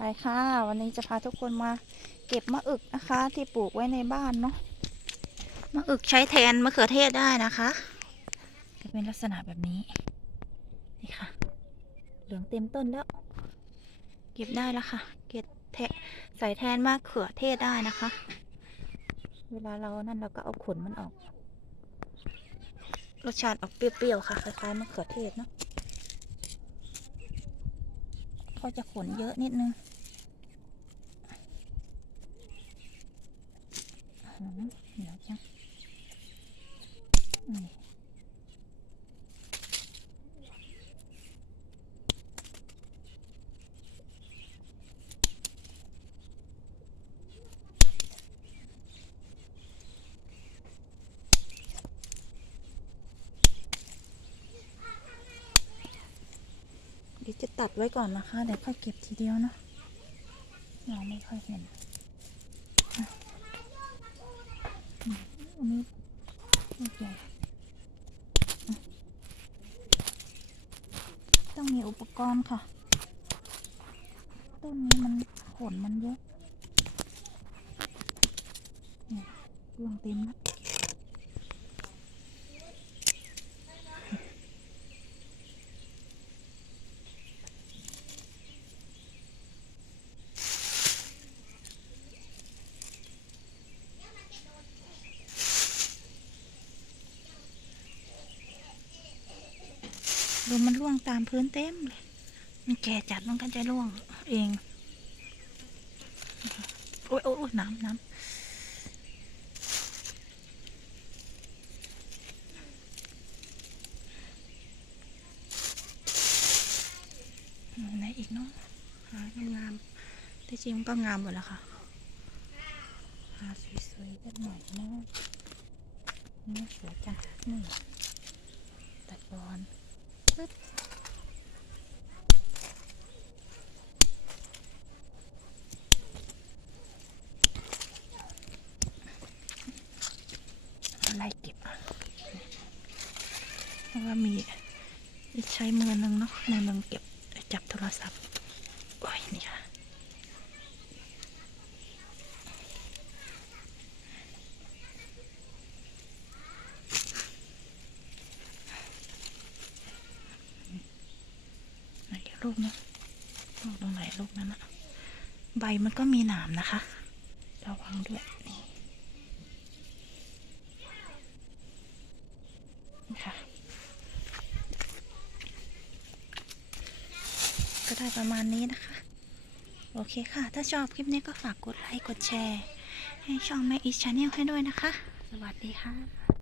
ไปค่ะ วันนี้จะพาทุกคนมาเก็บมะอึกนะคะ ที่ปลูกไว้ในบ้านเนาะมะอึกใช้แทนมะเขือเทศได้นะคะจะเป็นลักษณะแบบนี้นี่ค่ะ เหลืองเต็มต้นแล้ว เก็บได้แล้วค่ะ เก็บแทะใส่แทนมะเขือเทศได้นะคะ เวลาเรานั่นเราก็เอาขนมันออกรสชาติออกเปรี้ยวๆค่ะคล้ายๆมะเขือเทศเนาะ เขาจะขนเยอะนิดนึงอมเหนียวจังนี่เดี๋ยวจะตัดไว้ก่อนนะคะ เดี๋ยวค่อยเก็บทีเดียวเนาะมองไม่ค่อยเห็นอันนี้ลูกใหญ่อะต้องมีอุปกรณ์ค่ะ ต้นนี้มันขนมันเยอะนี่ร่วงเต็มแล้ว ดูมันร่วงตามพื้นเต็มเลยมันแก่จัดมันก็จะร่วงเอง โอ้ยโอ้ยน้ำน้ำไหนอีกเนาะหางามๆแต่จริงมันก็งามหมดแล้วค่ะหาสวยๆกันหน่อยนะนี่สวยจังนี่ ไล่เก็บอะเพราะว่ามีใช้มือหนึงเนาะมือหนึงเก็บจับโทรศัพท์ โอ้ยนี่ค่ะ ลูกนะลูกตรงไหนลูกนั้นอะใบมันก็มีหนามนะคะ ระวังด้วยนี่นี่ค่ะ ก็ได้ประมาณนี้นะคะ โอเคค่ะ ถ้าชอบคลิปนี้ก็ฝากกดไลค์ กดแชร์ ให้ช่องแม่อีชาแนลให้ด้วยนะคะ สวัสดีค่ะ